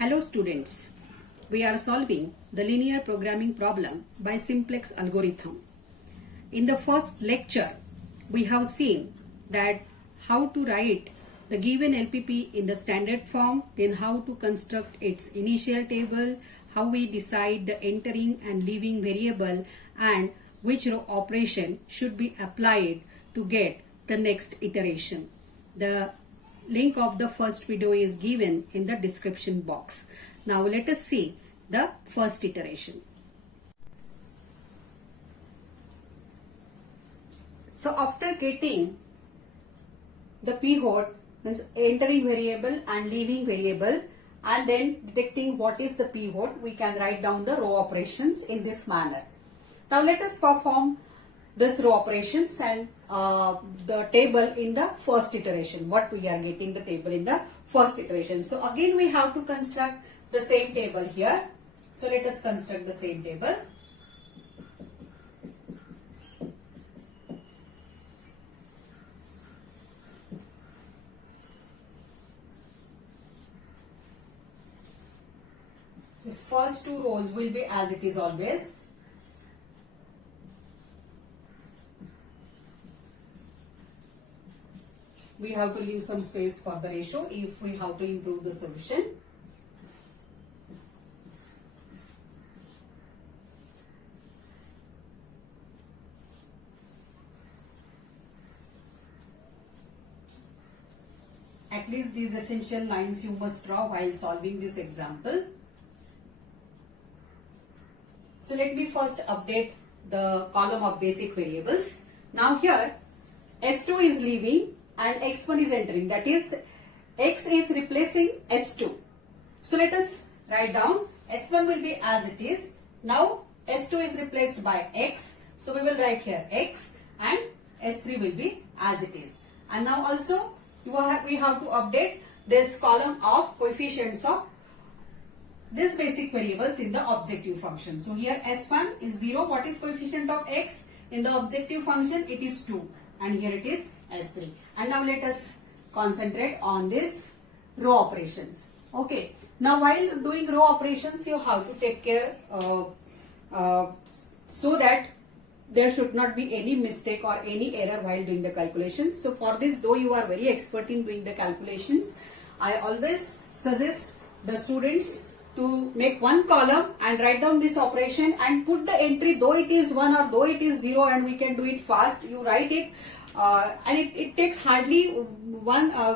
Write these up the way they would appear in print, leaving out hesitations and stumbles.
Hello students, we are solving the linear programming problem by simplex algorithm. In the first lecture, we have seen that how to write the given LPP in the standard form, then how to construct its initial table, how we decide the entering and leaving variable, and which row operation should be applied to get the next iteration. The link of the first video is given in the description box. Now let us see the first iteration. So after getting the pivot, means entering variable and leaving variable, and then detecting what is the pivot, we can write down the row operations in this manner. Now let us perform this row operations and the table in the first iteration. What we are getting the table in the first iteration. So again we have to construct the same table here. So let us construct the same table. This first two rows will be as it is always. We have to leave some space for the ratio if we have to improve the solution. At least these essential lines you must draw while solving this example. So let me first update the column of basic variables. Now here S2 is leaving and X1 is entering, that is X is replacing S2. So let us write down S1 will be as it is. Now S2 is replaced by X. So we will write here X and S3 will be as it is. And now also we have to update this column of coefficients of these basic variables in the objective function. So here S1 is 0. What is coefficient of X? In the objective function it is 2 and here it is S3. And now let us concentrate on this row operations. Okay. Now while doing row operations you have to take care so that there should not be any mistake or any error while doing the calculations. So for this, though you are very expert in doing the calculations, I always suggest the students to make one column and write down this operation and put the entry, though it is 1 or though it is 0, and we can do it fast. You write it and it takes hardly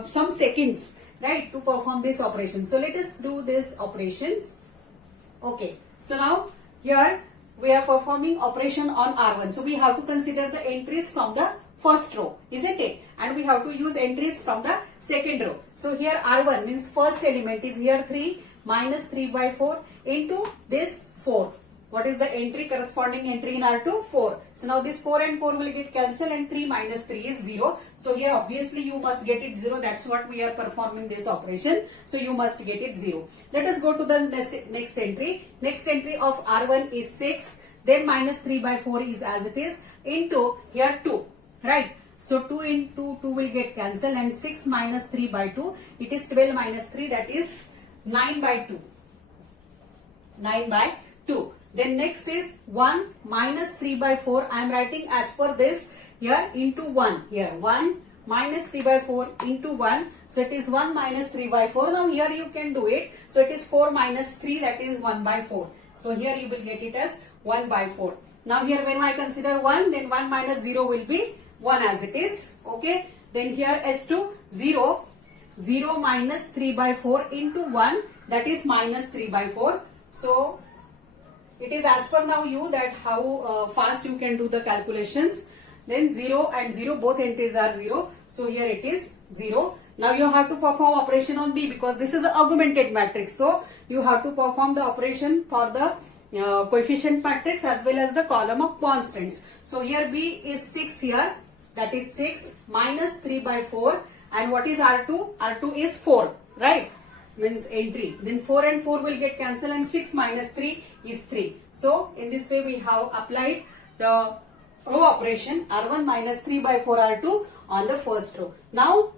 some seconds, right, to perform this operation. So let us do this operations. Okay. So now here we are performing operation on R1. So we have to consider the entries from the first row, isn't it? And we have to use entries from the second row. So here R1 means first element is here 3 minus 3 by 4 into this 4. What is the entry, corresponding entry in R2? 4. So now this 4 and 4 will get cancelled and 3 minus 3 is 0. So here obviously you must get it 0. That's what we are performing this operation. So you must get it 0. Let us go to the next entry. Next entry of R1 is 6. Then minus 3 by 4 is as it is into here 2. Right. So 2 into 2 will get cancelled and 6 minus 3 by 2. It is 12 minus 3, that is 9 by 2. 9 by 2. Then next is 1 minus 3 by 4. I am writing as per this here into 1. Here 1 minus 3 by 4 into 1. So it is 1 minus 3 by 4. Now here you can do it. So it is 4 minus 3, that is 1 by 4. So here you will get it as 1 by 4. Now here when I consider 1, then 1 minus 0 will be 1 as it is. Okay. Then here S2 0. 0 minus 3 by 4 into 1, that is minus 3 by 4. So it is as per now you that how fast you can do the calculations. Then 0 and 0, both entries are 0. So here it is 0. Now you have to perform operation on B because this is an augmented matrix. So you have to perform the operation for the coefficient matrix as well as the column of constants. So here B is 6 here. That is 6 minus 3 by 4. And what is R2? R2 is 4. Right? Means entry. Then 4 and 4 will get cancelled and 6 minus 3 is 3. So in this way we have applied the row operation R1 minus 3 by 4 R2 on the first row. Now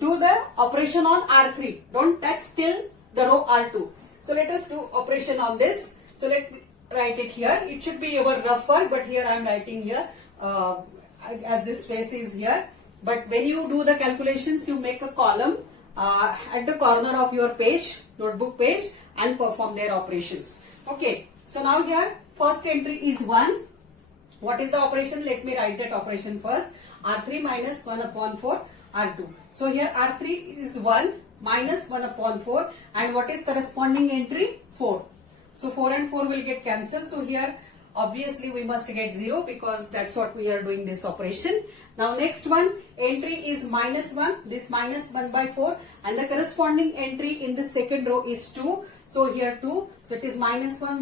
do the operation on R3. Don't touch till the row R2. So let us do operation on this. So let me write it here. It should be our rough work, but here I am writing here as this space is here. But when you do the calculations, you make a column at the corner of your page, notebook page, and perform their operations. Okay. So now here first entry is 1. What is the operation? Let me write that operation first. R3 minus 1 upon 4 R2. So here R3 is 1 minus 1 upon 4, and what is corresponding entry? 4. So 4 and 4 will get cancelled. So here obviously we must get 0 because that's what we are doing this operation. Now next one, entry is minus 1, this minus 1 by 4, and the corresponding entry in the second row is 2. So here 2, so it is minus 1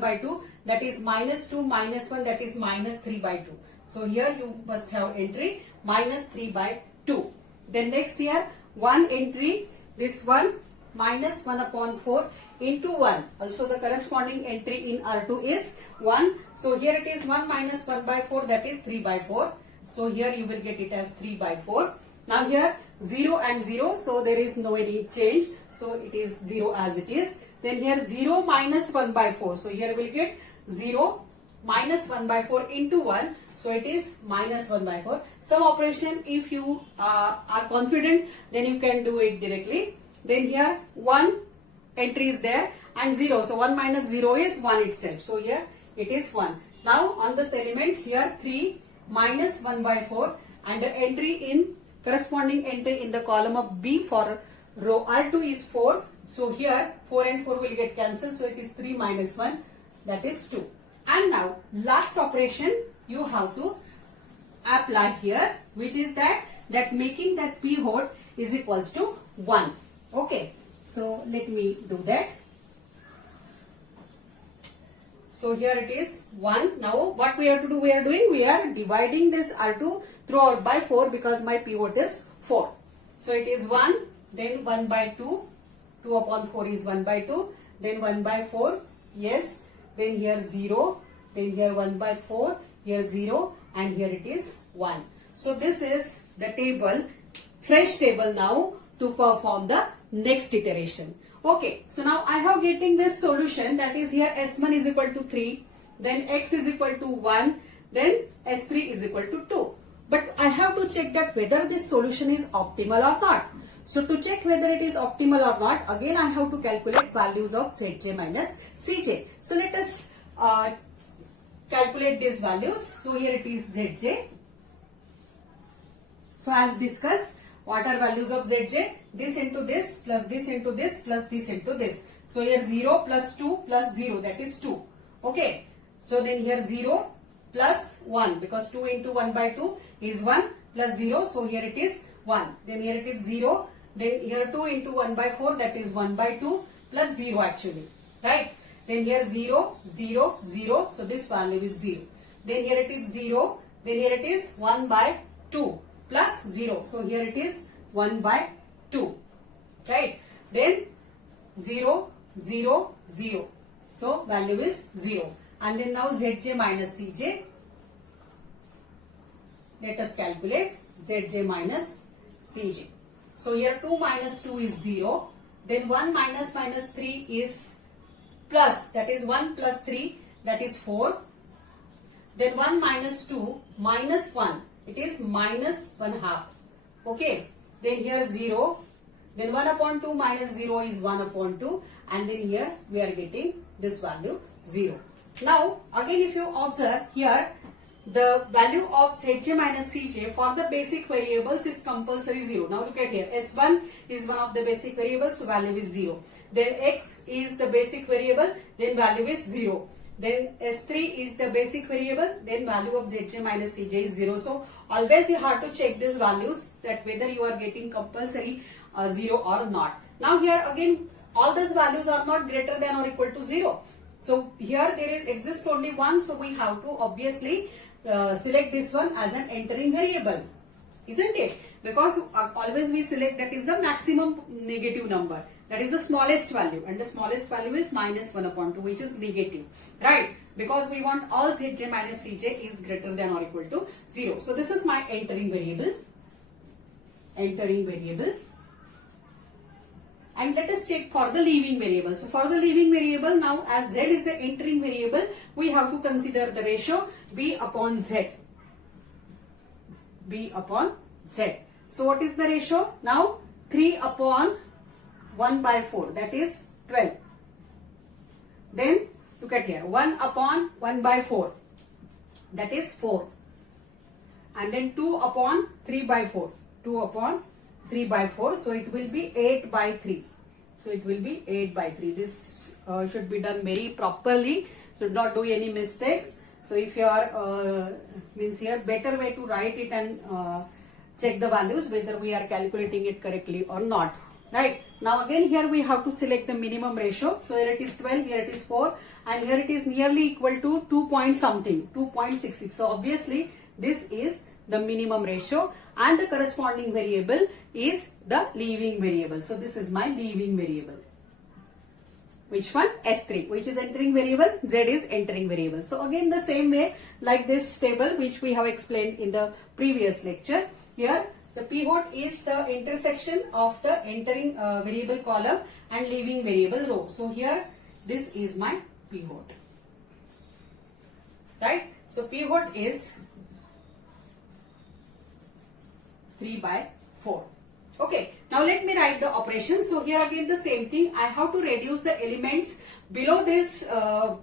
by 2, that is minus 2 minus 1, that is minus 3 by 2. So here you must have entry minus 3 by 2. Then next here 1 entry, this one minus 1 upon 4 into 1. Also the corresponding entry in R2 is 1. So here it is 1 minus 1 by 4, that is 3 by 4. So here you will get it as 3 by 4. Now here 0 and 0, so there is no any change. So it is 0 as it is. Then here 0 minus 1 by 4. So here we will get 0 minus 1 by 4 into 1. So it is minus 1 by 4. Some operation, if you are confident, then you can do it directly. Then here 1 entry is there and 0. So 1 minus 0 is 1 itself. So here it is 1. Now on this element here 3 minus 1 by 4, and the entry in corresponding entry in the column of B for row R2 is 4. So here 4 and 4 will get cancelled. So it is 3 minus 1, that is 2. And now last operation you have to apply here, which is that making that pivot is equals to 1. Okay. So let me do that. So here it is 1. Now what we have to do? We are dividing this R2 throughout by 4 because my pivot is 4. So it is 1, then 1 by 2. 2 upon 4 is 1 by 2. Then 1 by 4. Yes. Then here 0. Then here 1 by 4. Here 0. And here it is 1. So this is the table, fresh table now to perform the next iteration. Okay, so now I have getting this solution, that is here S1 is equal to 3, then X is equal to 1, then S3 is equal to 2. But I have to check that whether this solution is optimal or not. So to check whether it is optimal or not, again I have to calculate values of Zj minus Cj. So let us calculate these values. So here it is Zj. So as discussed, what are values of Zj? This into this plus this into this plus this into this. So here 0 plus 2 plus 0, that is 2. Okay. So then here 0 plus 1, because 2 into 1 by 2 is 1 plus 0. So here it is 1. Then here it is 0. Then here 2 into 1 by 4, that is 1 by 2 plus 0 actually. Right. Then here 0, 0, 0. So this value is 0. Then here it is 0. Then here it is 1 by 2 plus 0. So here it is 1 by 2. Right. Then 0, 0, 0. So value is 0. And then now Zj minus Cj. Let us calculate Zj minus Cj. So here 2 minus 2 is 0. Then 1 minus 3 is plus, that is 1 plus 3, that is 4. Then 1 minus 2 minus 1, it is minus 1 half. Okay. Then here 0. Then 1 upon 2 minus 0 is 1 upon 2. And then here we are getting this value 0. Now again if you observe here, the value of Zj minus Cj for the basic variables is compulsory 0. Now look at here. S1 is one of the basic variables, so value is 0. Then X is the basic variable, then value is 0. Then S3 is the basic variable, then value of Zj minus Cj is 0. So always you have to check these values, that whether you are getting compulsory 0 or not. Now here again all these values are not greater than or equal to 0. So here there exists only 1, so we have to obviously select this one as an entering variable, isn't it? Because always we select that is the maximum negative number, that is the smallest value, and the smallest value is minus 1 upon 2, which is negative, right? Because we want all Zj minus Cj is greater than or equal to 0. So this is my entering variable. And let us check for the leaving variable. So for the leaving variable, now as z is the entering variable, we have to consider the ratio b upon z. B upon z. So what is the ratio? Now 3 upon 1 by 4, that is 12. Then look at here, 1 upon 1 by 4, that is 4. And then 2 upon 3 by 4, 2 upon 3 by 4, so it will be 8 by 3. So it will be 8 by 3. This should be done very properly, should not do any mistakes. So if you are, means here, better way to write it and check the values whether we are calculating it correctly or not. Right. Now again here we have to select the minimum ratio. So here it is 12, here it is 4, and here it is nearly equal to 2 point something, 2.66. So obviously this is the minimum ratio, and the corresponding variable is the leaving variable. So this is my leaving variable. Which one? S3. Which is entering variable? Z is entering variable. So again the same way, like this table which we have explained in the previous lecture. Here the pivot is the intersection of the entering variable column and leaving variable row. So here this is my pivot. Right? So pivot is 3 by 4. Okay, now let me write the operation. So here again the same thing. I have to reduce the elements below this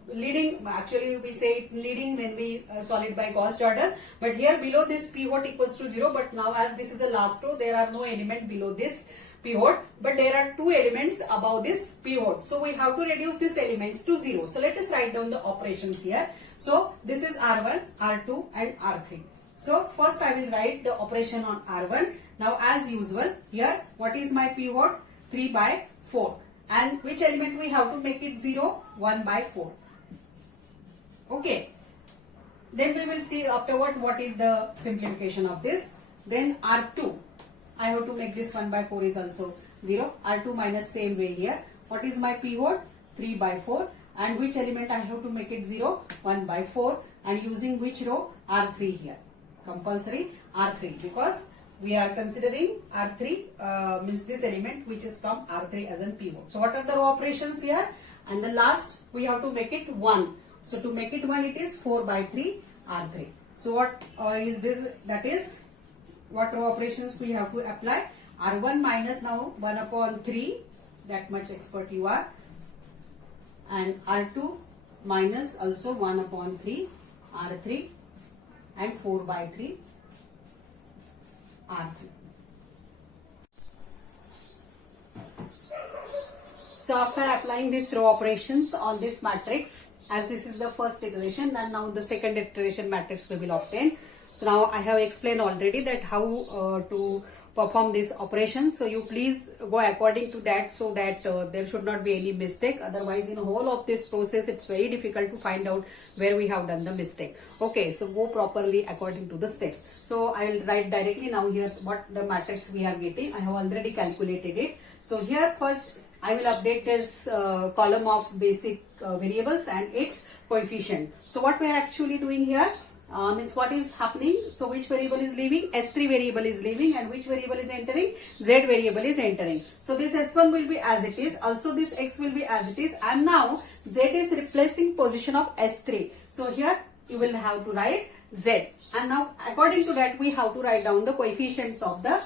leading. Actually we say it leading when we solve it by Gauss-Jordan. But here below this pivot equals to 0. But now as this is the last row, there are no element below this pivot. But there are 2 elements above this pivot. So we have to reduce these elements to 0. So let us write down the operations here. So this is R1, R2 and R3. So first I will write the operation on R1. Now as usual, here what is my pivot? 3 by 4. And which element we have to make it 0? 1 by 4. Okay. Then we will see afterward what is the simplification of this. Then R2. I have to make this 1 by 4 is also 0. R2 minus same way here. What is my pivot? 3 by 4. And which element I have to make it 0? 1 by 4. And using which row? R3 here. Compulsory R3, because we are considering R3 means this element which is from R3 as a pivot. So what are the row operations here? And the last we have to make it 1. So to make it 1 it is 4 by 3 R3. So what is this? That is what row operations we have to apply? R1 minus now 1 upon 3, that much expert you are. And R2 minus also 1 upon 3 R3. And 4 by 3 R3. So after applying these row operations on this matrix, as this is the first iteration, and now the second iteration matrix we will obtain. So now I have explained already that how to perform this operation. So you please go according to that, so that there should not be any mistake. Otherwise in the whole of this process it's very difficult to find out where we have done the mistake. Okay, so go properly according to the steps. So I will write directly now here what the matrix we are getting. I have already calculated it. So here first I will update this column of basic variables and its coefficient. So what we are actually doing here, means what is happening. So which variable is leaving? S3 variable is leaving, and which variable is entering? Z variable is entering. So this S1 will be as it is, also this X will be as it is, and now Z is replacing position of S3. So here you will have to write Z, and now according to that we have to write down the coefficients of the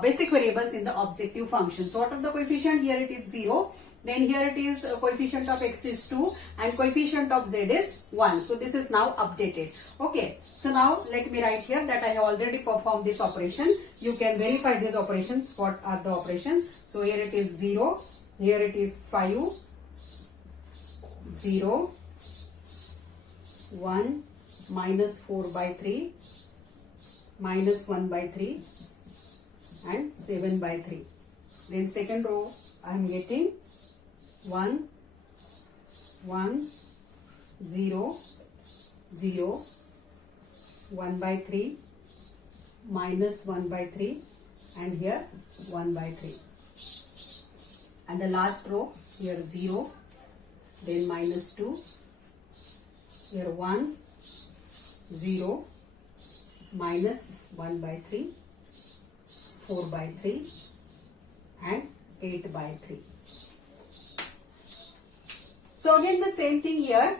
basic variables in the objective function. So what are the coefficient? Here it is 0. Then here it is coefficient of X is 2 and coefficient of Z is 1. So this is now updated. Okay. So now let me write here that I have already performed this operation. You can verify these operations. What are the operations? So here it is 0. Here it is 5. 0. 1 minus 4 by 3. Minus 1 by 3. And 7 by 3. Then second row I am getting 1, 1, 0, 0, 1 by 3, minus 1 by 3, and here 1 by 3. And the last row, here 0, then minus 2, here 1, 0, minus 1 by 3, 4 by 3, and 8 by 3. So again the same thing here.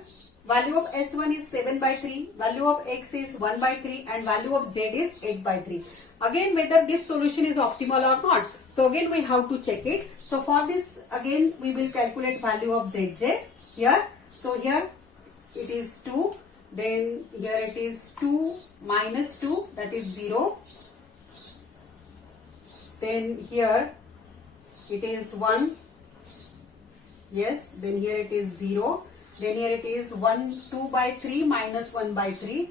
Value of S1 is 7 by 3, value of X is 1 by 3 and value of Z is 8 by 3. Again whether this solution is optimal or not. So again we have to check it. So for this again we will calculate value of Zj here. So here it is 2, then here it is 2 minus 2, that is 0. Then here it is 1, yes, then here it is 0. Then here it is 2 by 3 minus 1 by 3,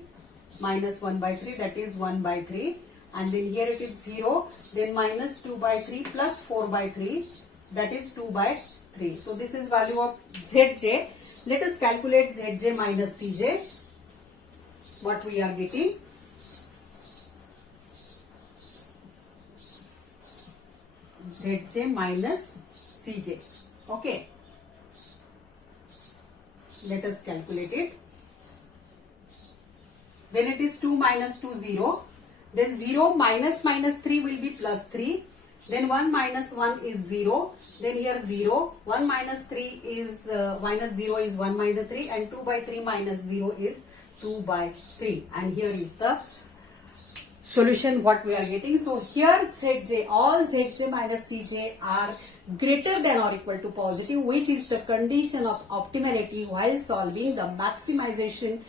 minus 1 by 3, that is 1 by 3. And then here it is 0, then minus 2 by 3 plus 4 by 3, that is 2 by 3. So this is value of Zj. Let us calculate Zj minus Cj. What we are getting? Zj minus Cj. Okay. Let us calculate it. Then it is 2 minus 2, 0. Then 0 minus 3 will be plus 3. Then 1 minus 1 is 0. Then here 0. 1 minus 3 is minus 0 is 1 minus 3 and 2 by 3 minus 0 is 2 by 3. And here is the solution what we are getting. So here Zj, all Zj minus Cj are greater than or equal to positive, which is the condition of optimality while solving the maximization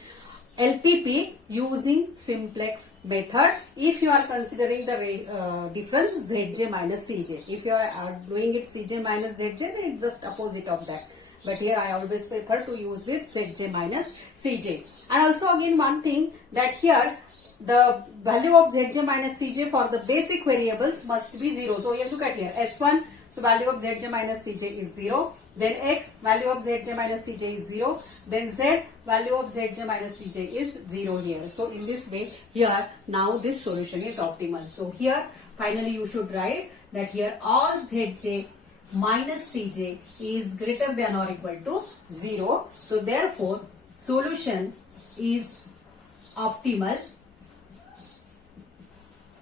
LPP using simplex method. If you are considering the difference Zj minus Cj, if you are doing it Cj minus Zj, then it's just opposite of that. But here I always prefer to use this Zj minus Cj. And also again one thing, that here the value of Zj minus Cj for the basic variables must be 0. So you have to look at here S1, so value of Zj minus Cj is 0. Then X, value of Zj minus Cj is 0. Then Z, value of Zj minus Cj is 0 here. So in this way here now this solution is optimal. So here finally you should write that here all Zj minus Cj is greater than or equal to 0. So therefore solution is optimal.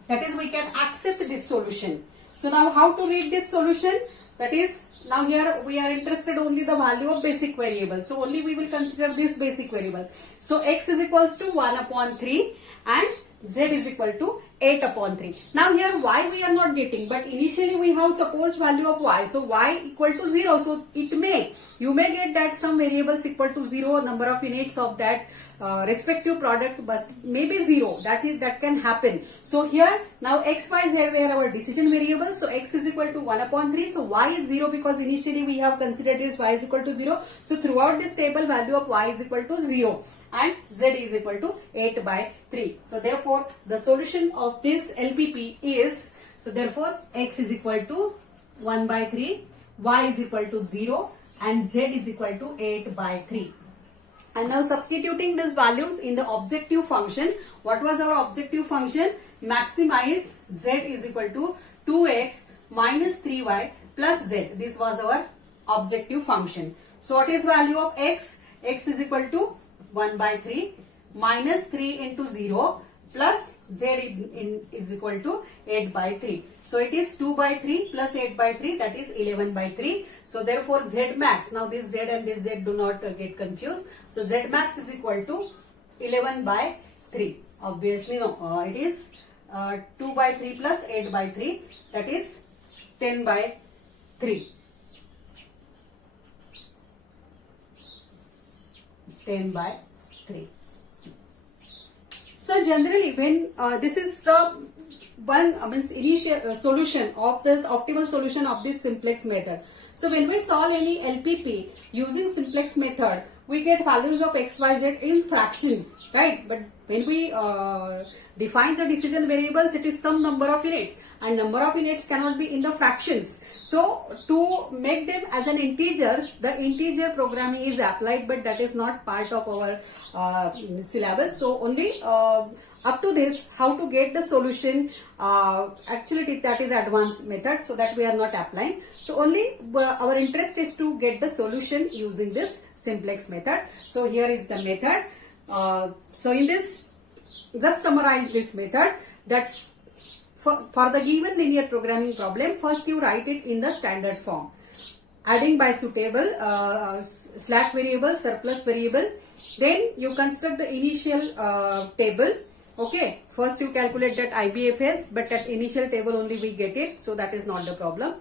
That is, we can accept this solution. So now how to read this solution? That is, now here we are interested only the value of basic variable. So only we will consider this basic variable. So X is equals to 1 upon 3 and Z is equal to 8 upon 3. Now here y we are not getting, but initially we have supposed value of y. So y equal to 0. So you may get that some variables equal to 0, number of units of that respective product may be 0. That can happen. So here now x, y, z were our decision variables. So x is equal to 1 upon 3. So y is 0 because initially we have considered this y is equal to 0. So throughout this table value of y is equal to 0. And Z is equal to 8 by 3. So therefore the solution of this LPP is, so therefore X is equal to 1 by 3, Y is equal to 0 and Z is equal to 8 by 3. And now substituting these values in the objective function, what was our objective function? Maximize Z is equal to 2x minus 3y plus Z. This was our objective function. So what is value of X? X is equal to 1 by 3 minus 3 into 0 plus Z is equal to 8 by 3. So it is 2 by 3 plus 8 by 3, that is 11 by 3. So therefore Z max, now this Z and this Z do not get confused. So Z max is equal to 11 by 3. Obviously no, it is 2 by 3 plus 8 by 3, that is 10 by 3. 10 by 3. So generally when this is the initial solution of this optimal solution of this simplex method. So when we solve any LPP using simplex method, we get values of x, y, z in fractions, right? But when we define the decision variables, it is some number of units, and number of units cannot be in the fractions. So to make them as an integers, the integer programming is applied, but that is not part of our syllabus. So only up to this, how to get the solution, actually that is advanced method, so that we are not applying. So only our interest is to get the solution using this simplex method. So here is the method. So in this, just summarize this method, that for the given linear programming problem, first you write it in the standard form. Adding by suitable, slack variable, surplus variable. Then you construct the initial table. Okay, first you calculate that IBFS, but at initial table only we get it, so that is not the problem.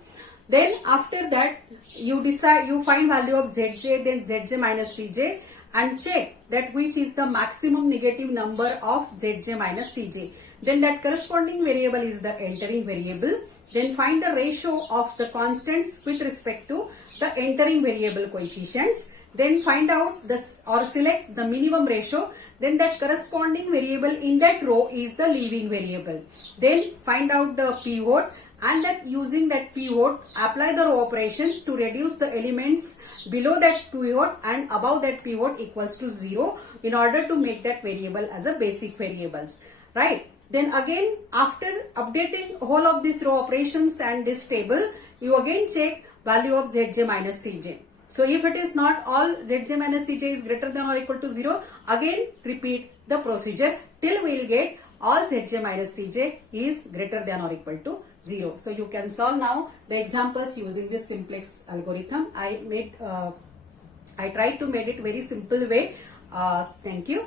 Then after that you decide, you find value of Zj, then Zj minus Cj, and check that which is the maximum negative number of Zj minus Cj. Then that corresponding variable is the entering variable. Then find the ratio of the constants with respect to the entering variable coefficients. Then find out this or select the minimum ratio. Then that corresponding variable in that row is the leaving variable. Then find out the pivot, and that using that pivot apply the row operations to reduce the elements below that pivot and above that pivot equals to 0 in order to make that variable as a basic variables. Right? Then again, after updating whole of these row operations and this table, you again check value of Zj minus Cj. So if it is not all Zj minus Cj is greater than or equal to 0, again repeat the procedure till we will get all Zj minus Cj is greater than or equal to 0. So you can solve now the examples using this simplex algorithm. I tried to make it very simple way. Thank you.